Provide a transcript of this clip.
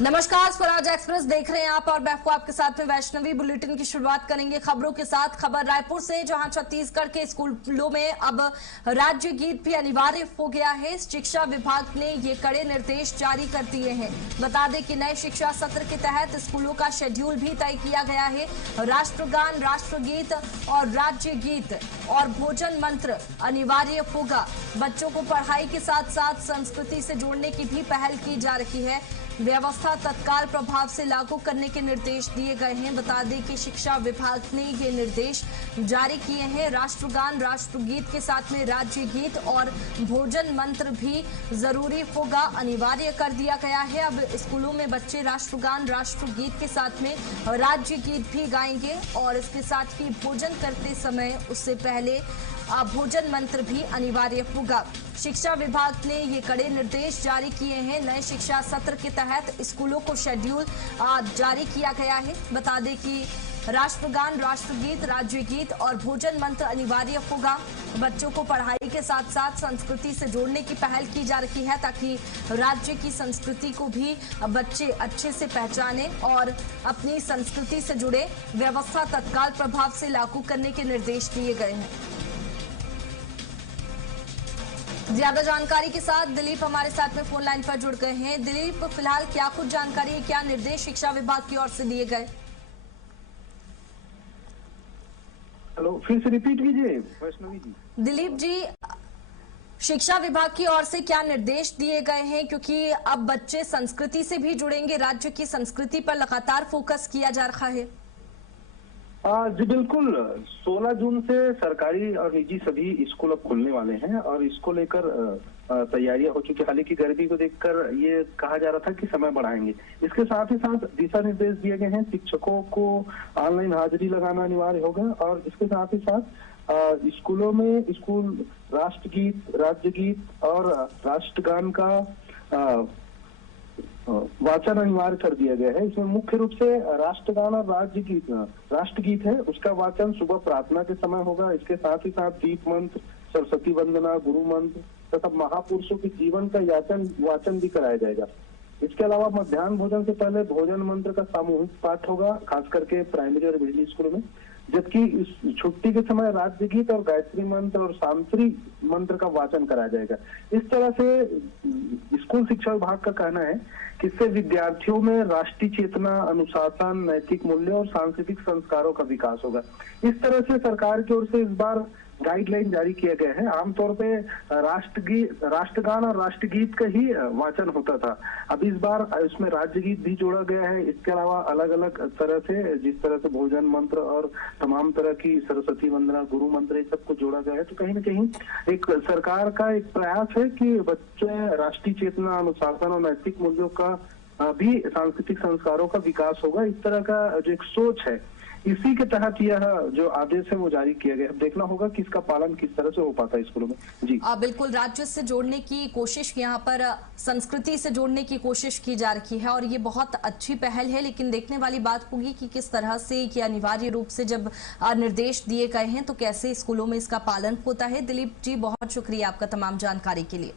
नमस्कार, स्वराज एक्सप्रेस देख रहे हैं आप और मैं आपके साथ में वैष्णवी। बुलेटिन की शुरुआत करेंगे खबरों के साथ। खबर रायपुर से, जहां छत्तीसगढ़ के स्कूलों में अब राज्य गीत भी अनिवार्य हो गया है। शिक्षा विभाग ने ये कड़े निर्देश जारी कर दिए हैं। बता दें कि नए शिक्षा सत्र के तहत स्कूलों का शेड्यूल भी तय किया गया है। राष्ट्रगान, राष्ट्रगीत और राज्य गीत और भोजन मंत्र अनिवार्य होगा। बच्चों को पढ़ाई के साथ साथ संस्कृति से जोड़ने की भी पहल की जा रही है। व्यवस्था तत्काल प्रभाव से लागू करने के निर्देश दिए गए हैं। बता दें कि शिक्षा विभाग ने ये निर्देश जारी किए हैं। राष्ट्रगान, राष्ट्रगीत के साथ में राज्य गीत और भोजन मंत्र भी जरूरी होगा, अनिवार्य कर दिया गया है। अब स्कूलों में बच्चे राष्ट्रगान, राष्ट्रगीत के साथ में राज्य गीत भी गाएंगे और इसके साथ ही भोजन करते समय उससे पहले भोजन मंत्र भी अनिवार्य होगा। शिक्षा विभाग ने ये कड़े निर्देश जारी किए हैं। नए शिक्षा सत्र के तहत स्कूलों को शेड्यूल जारी किया गया है। बता दें कि राष्ट्रगान, राष्ट्रगीत, राज्य गीत और भोजन मंत्र अनिवार्य होगा। बच्चों को पढ़ाई के साथ साथ संस्कृति से जोड़ने की पहल की जा रही है, ताकि राज्य की संस्कृति को भी बच्चे अच्छे से पहचाने और अपनी संस्कृति से जुड़े। व्यवस्था तत्काल प्रभाव से लागू करने के निर्देश दिए गए हैं। ज्यादा जानकारी के साथ दिलीप हमारे साथ में फोन लाइन पर जुड़ गए हैं। दिलीप, फिलहाल क्या कुछ जानकारी है, क्या निर्देश शिक्षा विभाग की ओर से दिए गए? हेलो, फिर से रिपीट कीजिए वैष्णवी जी। दिलीप जी, शिक्षा विभाग की ओर से क्या निर्देश दिए गए हैं, क्योंकि अब बच्चे संस्कृति से भी जुड़ेंगे, राज्य की संस्कृति पर लगातार फोकस किया जा रहा है। जी बिल्कुल, 16 जून से सरकारी और निजी सभी स्कूल अब खुलने वाले हैं और इसको लेकर तैयारियां हो चुकी है। हालांकि गर्मी को देखकर ये कहा जा रहा था कि समय बढ़ाएंगे। इसके साथ ही साथ दिशा निर्देश दिए गए हैं। शिक्षकों को ऑनलाइन हाजिरी लगाना अनिवार्य होगा और इसके साथ ही साथ स्कूलों में स्कूल राष्ट्रगीत, राज्य गीत और राष्ट्रगान का वाचन अनिवार्य कर दिया गया है। इसमें मुख्य रूप से राष्ट्रगान और राष्ट्रगीत है, उसका वाचन सुबह प्रार्थना के समय होगा। इसके साथ ही साथ दीप मंत्र, सरस्वती वंदना, गुरु मंत्र तथा महापुरुषों के जीवन का वाचन भी कराया जाएगा। इसके अलावा मध्याह्न भोजन से पहले भोजन मंत्र का सामूहिक पाठ होगा, खास करके प्राइमरी और मिडिल स्कूल में। जबकि इस छुट्टी के समय राज्य गीत और गायत्री मंत्र और सांत्री मंत्र का वाचन कराया जाएगा। इस तरह से स्कूल शिक्षा विभाग का कहना है कि इससे विद्यार्थियों में राष्ट्रीय चेतना, अनुशासन, नैतिक मूल्य और सांस्कृतिक संस्कारों का विकास होगा। इस तरह से सरकार की ओर से इस बार गाइडलाइन जारी किया गया है। आमतौर पे राष्ट्रगान और राष्ट्रगीत का ही वाचन होता था। अब इस बार इसमें राज्य गीत भी जोड़ा गया है। इसके अलावा अलग अलग तरह से, जिस तरह से भोजन मंत्र और तमाम तरह की सरस्वती वंदना, गुरु मंत्र, ये सबको जोड़ा गया है। तो कहीं ना कहीं एक सरकार का एक प्रयास है कि बच्चे राष्ट्रीय चेतना, अनुशासन और नैतिक मूल्यों का भी सांस्कृतिक संस्कारों का विकास होगा। इस तरह का जो एक सोच है, इसी के तहत यह जो आदेश है वो जारी किया गया है। देखना होगा कि इसका पालन किस तरह से हो पाता है स्कूलों में। जी बिल्कुल, राज्य से जोड़ने की कोशिश, यहाँ पर संस्कृति से जोड़ने की कोशिश की जा रही है और ये बहुत अच्छी पहल है। लेकिन देखने वाली बात होगी कि किस तरह से ये अनिवार्य रूप से जब निर्देश दिए गए हैं तो कैसे स्कूलों में इसका पालन होता है। दिलीप जी, बहुत शुक्रिया आपका तमाम जानकारी के लिए।